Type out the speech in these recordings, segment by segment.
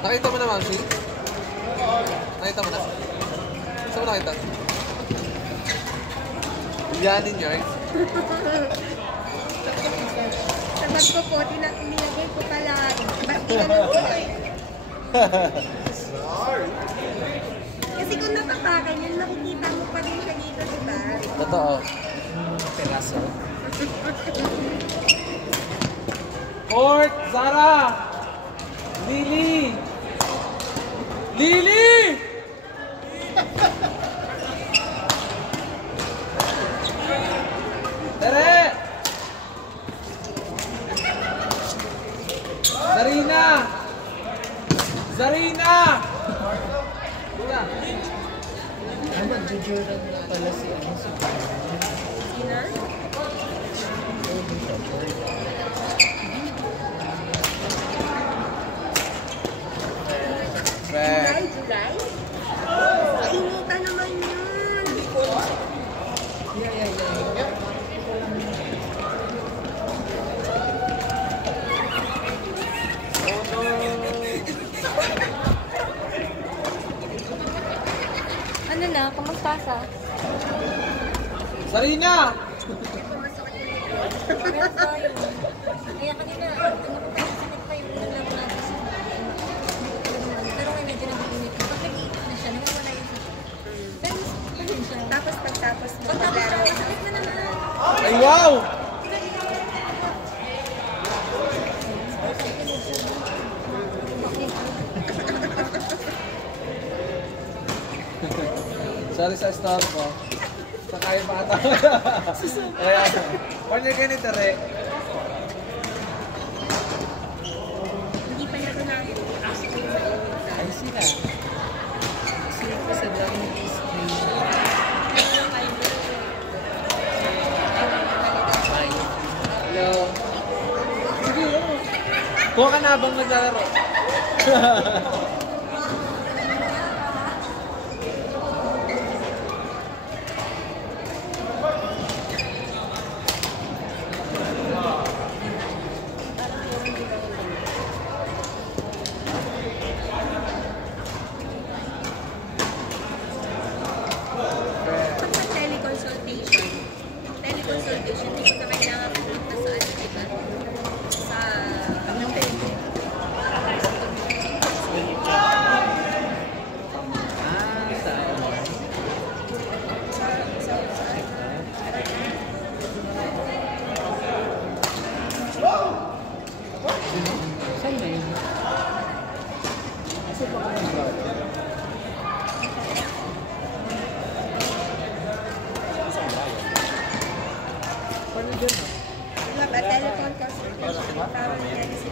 Nakita mo na, Mamsi? Nakita mo na? Saan mo nakita? Yanin yun. Sa bag ko po, nilagay ko pala. Ba't tinanong ko eh? Kasi kung napapakan yun, makikita mo pa rin siya dito, diba? Totoo. Peraso. Court! Zara! Lily! Lily! Tere! Zarina! Zarina! Kuya! Ay, magjujuran na pala si ano si Sina? July? Kainitan naman yun. Ano na? Kamusta ka? Zarina! Kaya kanina, sakit pa yung ulam natin. Pero ngayon medyo nag-init. Pag nag-iit na siya, nawawala yung sakit. Pero ganun siya. Tapos pagtapos mo Pagtapos maglaro. siya, sakit na naman. Ay, wow! Sorry sa start ko. Sa kayo bata. Kaya, partner kayo ni Tere. Hindi pa na ito na. ay sila. Sila pa sa dami ng screen. Hello. Sige, oh. Kuha ka na habang naglalaro. Teleconsultation, hindi ko na kailangan pumunta sa ano, diba? Sa... Anong pwede? Saan na yun? Kasi pa ka nag-out. Paano dyan ah? Wala ba? Telephone consultation. Tawag niya si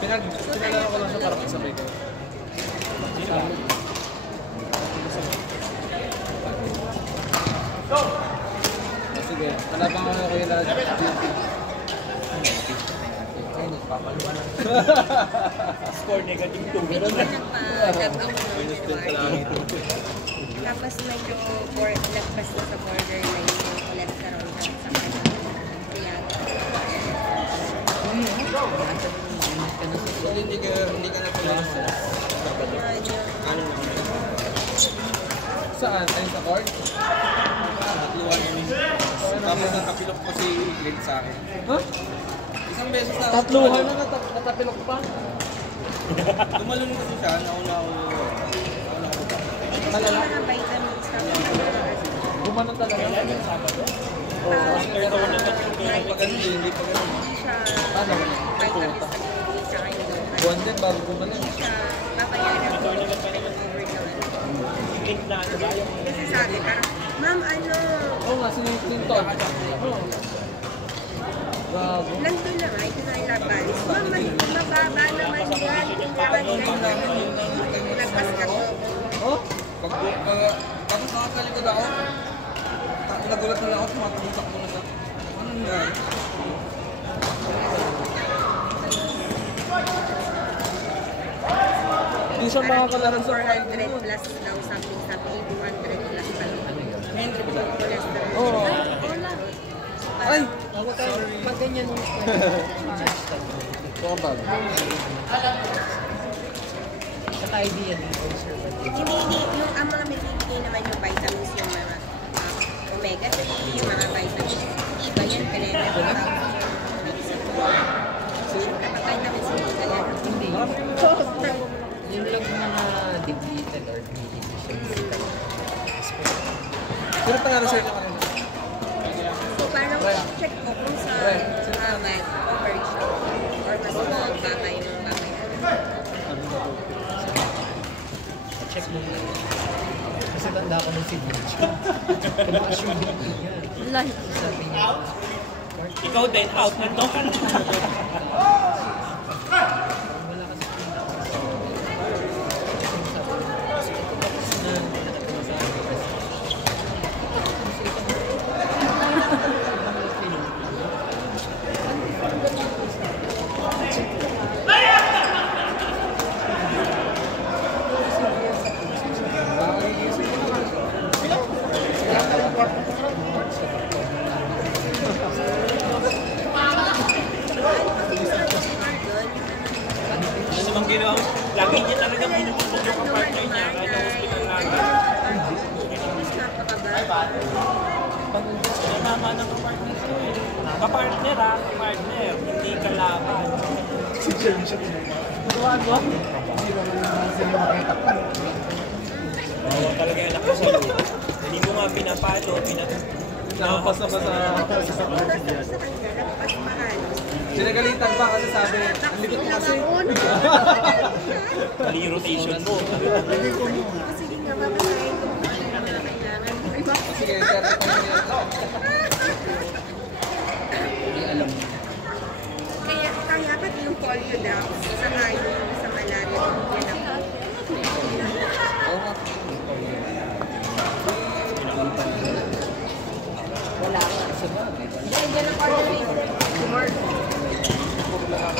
Pinaglalaro ko lang siya para magsabay kayo. Sige, malabang ako kayo lahat. Ay, nagpapaluan na. Score negative 2. Hindi ka nagpa-log out ng tapos medyo lagpas na sa borderline yung cholesterol sa kanya. Kaya, Hindi ka na pala. kanya Saan? Ayun sa court? Tatluhan kami. Tapos natapilok pa si Glenn sa akin. Huh? Isang beses na ako. Tatluhan na natapilok pa. Tumalon kasi siya, nauna ako. Kasi yung mga vitamins na Gumanon talaga. After daw naman yung pag ano, hindi pa ganun. hindi siya Ano? vitamins na hindi siya kayo daw. Buwan din bago gumanon. Hindi siya papayaran ko overload. Kasi sabi parang, ma'am ano, Oo nga, si Clinton. Oo. Gago. nandun na nga, ito na yung labas. Ma'am, mababa naman yan. Hindi naman ganyan. Nagpas ka ko. Oh? Tapos nakakalikod ako. Nagulat na lang ako, tumatakot mo na siya. Ano nangyari? Hindi siya makakalaro sa 400 plus daw something, 200 plus pa lang. Cholesterol. Oo. Ay! Pag ganyan yung Oo ba? sa idea din, conservative. Hindi, yung ang mga binibigay naman yung vitamins, yung mga omega 3, yung mga vitamins, iba yan, pero yung vitamins hindi ka yan. Hindi. Yun lang yung mga depleted or deficiency. Sino pangalan sa'yo na kanina? So parang check ko kung sa over siya or mas small, babay yung babay. Check mo lang. Kasi tanda ko nung si Butch. Tumaas yung BP niya. Sabi niya, Ikaw din, out na to. wala kasi Ano namang ginawa? Lagi niya talaga pinupupog yung partner niya kahit ang hospital na agad. Tama ng kapartner ko eh. Kapartner ha, kapartner. Hindi kalaban. Bawal talaga yung anak ko sa loob. Hindi mo nga pinapalo, Nakapas na ba sa... Sinagalitan pa kasi sabi, ang likot mo kasi. mali rotation mo. Sige nga, babasahin ko kung ano na kailangan. Ay, bakit? Sige, sir. Kaya pati yung polio daw, saka yung sa malaria, yan ako. Oo nga. Wala nga. Diyan ang polio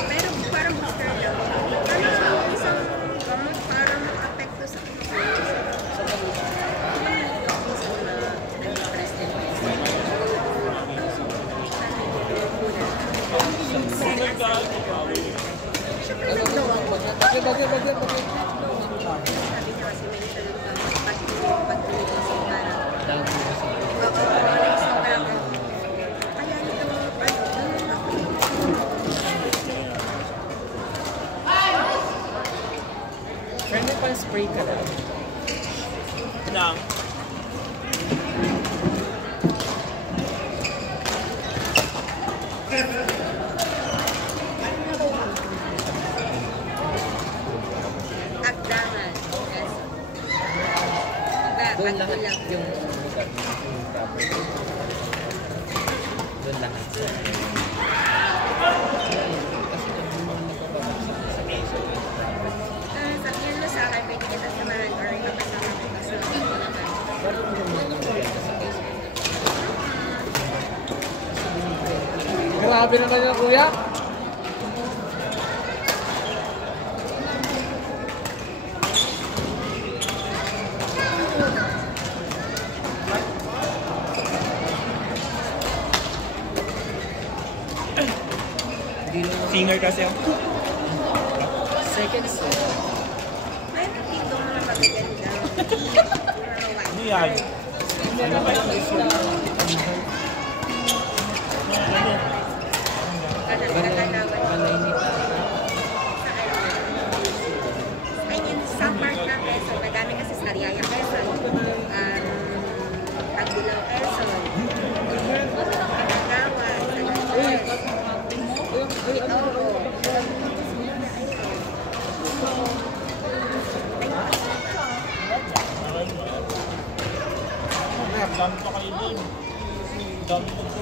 pero parang booster lang. Ano siya, isang gamot para maka-apekto sa Bakit? sabi niya kasi may pag-tulisin para lang kasi kaya nito pwede pa spray ka lang. Nang, agdangan. Yes. Doon Bago lahat lang. yung property. Doon lahat. Kasi nung mga nagpapabagsak sa piso, Sabihan mo sa akin, pwede kita samahan or ipapasama ko kasi hindi ko naman. pero kung yung mga nagpapabagsak sa piso, Grabe naman yung kuya. hindi lang singer kasi ako. second set. Mayroon dito mga magaganda. Mga Ano yan. Ano ba yung issue? Sa part ng Quezon, madami kasi sa Ariaya Quezon, Tagbilaw Quezon, Kanagawan, Sanantes, Itogo. Dami pa kayo din. Dami pa kayo.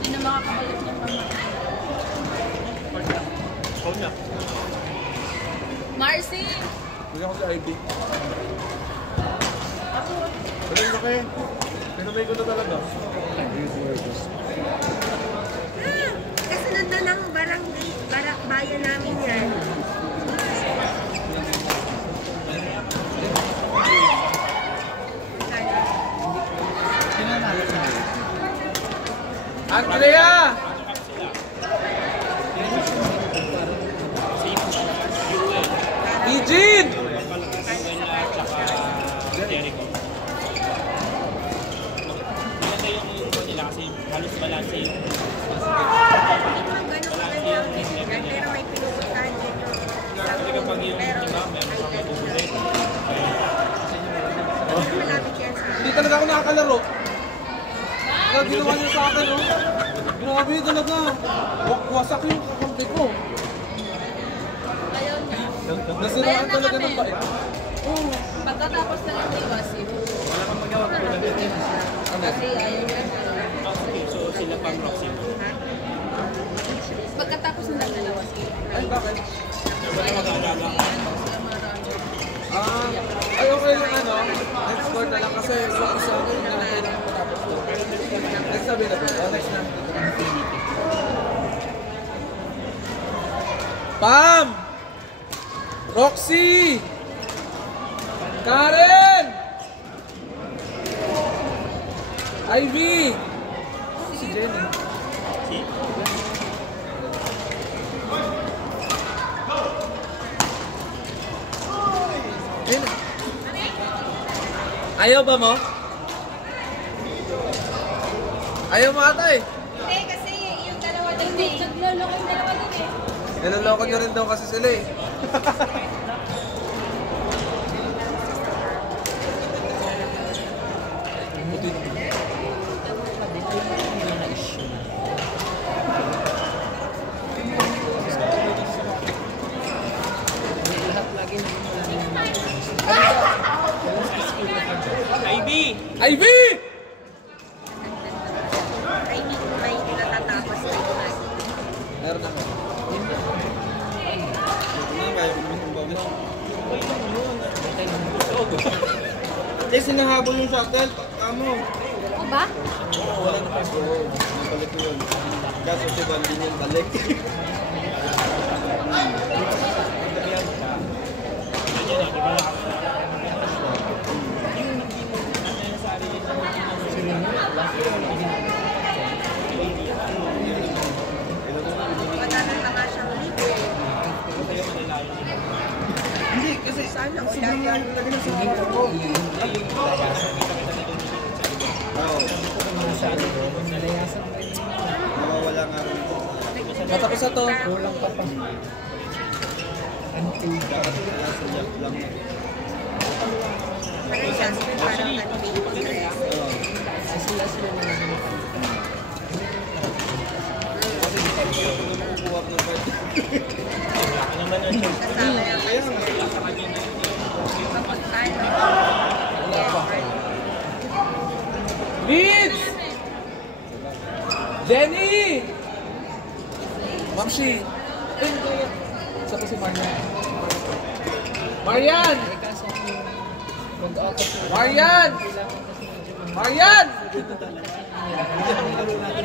Hindi na makakabalik ng mama. Ikaw na. Marcy! Bigyan ko si Ivy. Walang laki. Pinamay ko na talaga. Kasunod na ng bayan namin yan. Andrea! Eugene! Jericho. Maganda yung nila kasi halos balanse yung Pero may pinupuntahan din yung kasi kapag yung iba, meron kang matutuloy. malapit yan sa Hindi talaga ako nakakalaro. Kaya ginawa niya sa akin, oh. Grabe talaga. Wasak yung kakampi ko. Ayaw niya. Nasiraan talaga ng bait. Oo. Pagkatapos na lang iwasin. Kasi ayaw niya. Okay, so sila pang Roxy. Pagkatapos na lang iwasin. Ay, bakit? Wala mag-aalaga. Ay, okay yung ano. Next score na lang kasi yung isa ko yung nalagay na matapos to. Next sabi na to. Next na. Pam! Roxy! Karen! Ivy! Si Jenny. See? Jenny. Ayaw ba mo? Ayaw mo ata eh. Hindi, kasi yung dalawa doon eh. Nagloloko yung dalawa doon eh. Niloloko nyo rin daw kasi sila eh. Ivy! Ivy! I mean, may natatapos na yung Meron ako. Eh, sinahabol yung shuttle. Amo. O ba? Oo, wala na pass. Oo, nabalik ko yun. Kaso si Van din yung balik. madami pa nga siyang libre. Hindi, kasi Sana sobrang ulan. lagi na sa hawak ko. Oo, nawawala nga rin. Matapos na to. Kulang pa pa. Until Dapat wala sa jack lang. Parang siya, parang unpaid stress. Oo. sila na lang. Kasi hindi pa rin ako nakukuha ng part. Kasama yung mapuntahan. Beats! Jenny! Mamshi! Isa pa si Marian. Marian! Eh kaso kung mag-out of Marian! Marian!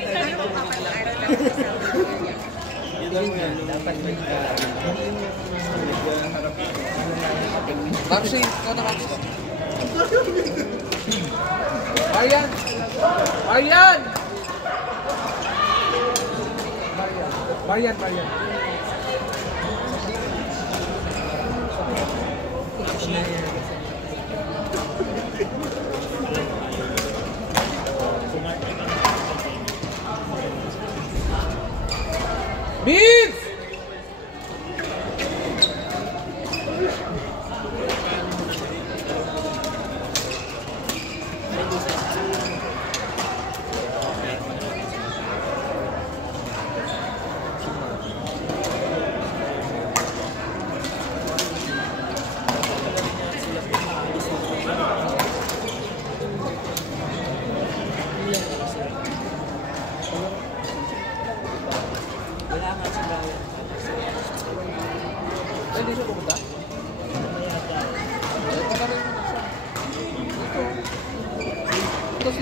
Tayo makapag-aaral ng isang area. Yun lang yan. dapat may Mamshi, ikaw na Mamshi. Marian! Marian! Marian, Marian.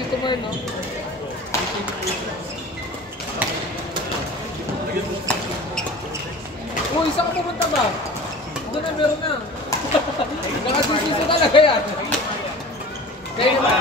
Tito Mar, no? Uy, saan ka pupunta ba? Ito na, meron na. Nakasisiso talaga yan. Kayo ba?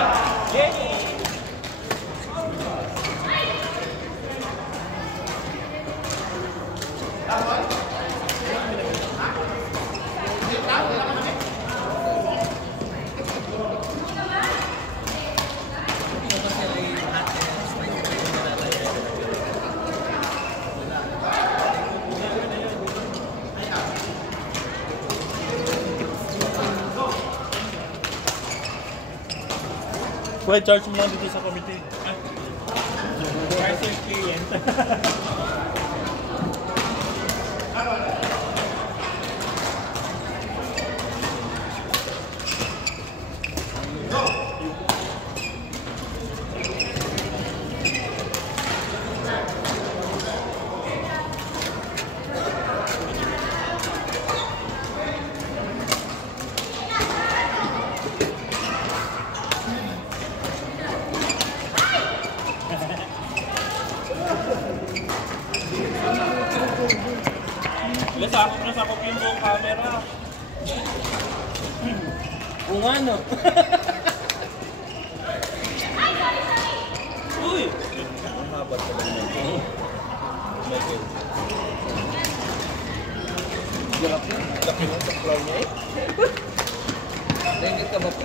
Pwede charge mo lang dito sa committee. Charge yung client. Nasakop yung buong camera. Oo nga, no? Uy! Ang haba pa lang nito. Michael. Laki mo sa flow niya eh. Nainggit ka ba po?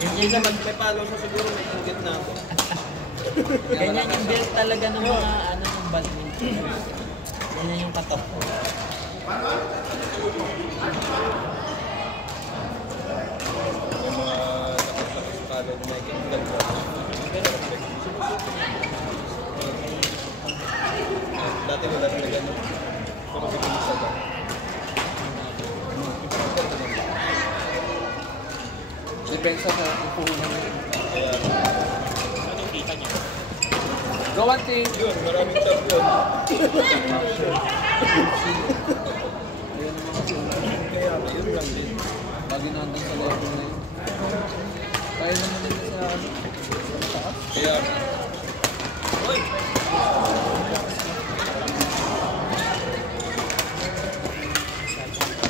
Hindi naman, may palo siya siguro, may inggit na ako. Ganyan yung build talaga ng mga ano ng badminton. Ganyan yung katok ko. May mga lakas-lakas palo ni Michael. Ganda. Dati wala talaga no. Pero bilis agad. Depensa sa puhunan mo. Kaya, Anong kita niya? Go one team! yun, maraming tap yun. Ayun ang mga sunan. Kaya, yun lang din. Lagi nandun sa level na yun. Kaya naman nila sa ano? Sa taas. Kaya, Uy!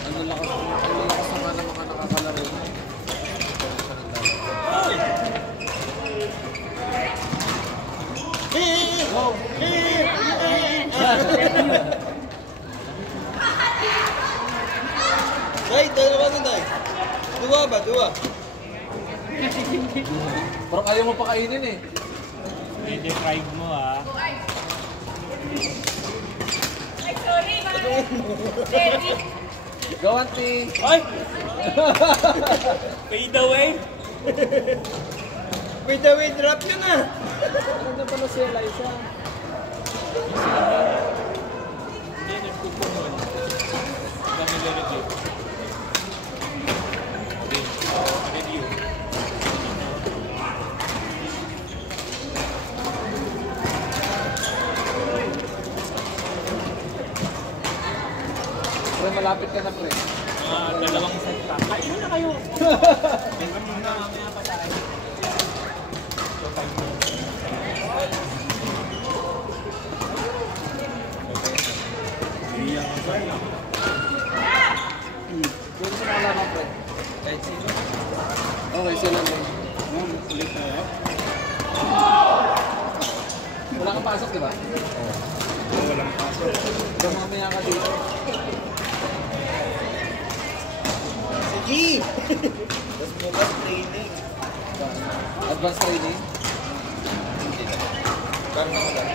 Ang lakas naman ng mga nakakalaro. Uy! Wow! Day, dalawa na day. Dua ba? Dua. Parang ayaw mo pa kainin eh. I-deprive mo ah. Go one team! Ay! Fade away! Wait, away, drop yun na. Ano na pala si Eliza? Hindi, nagkukumon. Dami review. Review. Pre, malapit ka na pre. Dalawang set pa. Kain na kayo! Tingnan mo na mamaya pa tayo. So, 5 minutes. Pwede sa mga lang pre. Kahit sino. Okay, sila lang. Ulit na yan. Wala kang pasok, di ba? Walang pasok. Ikaw mamaya ka dito. Sige! Tapos bukas training. Advanced training. Hindi na. Parang ako lang.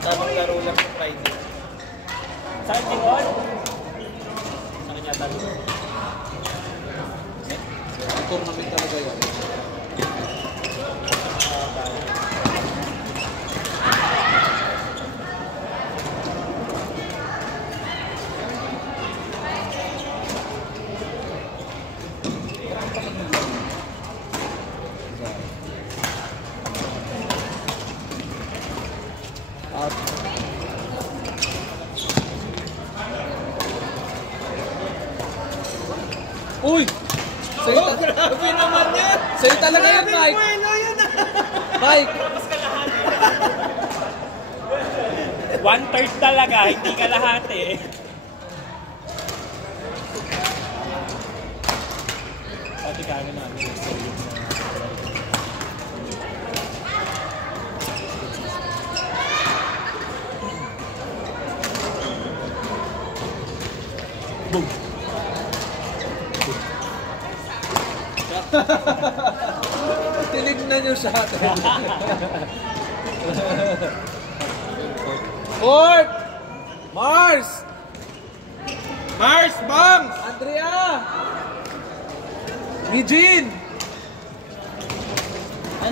Tamang laro lang sa Friday. Saan tingol? Sa kanya talo. Ang tournament talaga yun. At uy! Sa'yo, Oh, grabe naman yan! sa'yo talaga yun, Mike. Bueno yan ah! Mike. One-third talaga, hindi kalahati. Pati kami namin yung sa'yo na. Boom! Tinignan nyo sa atin. Fort! Mars! Mars, bang! Andrea! Eugene!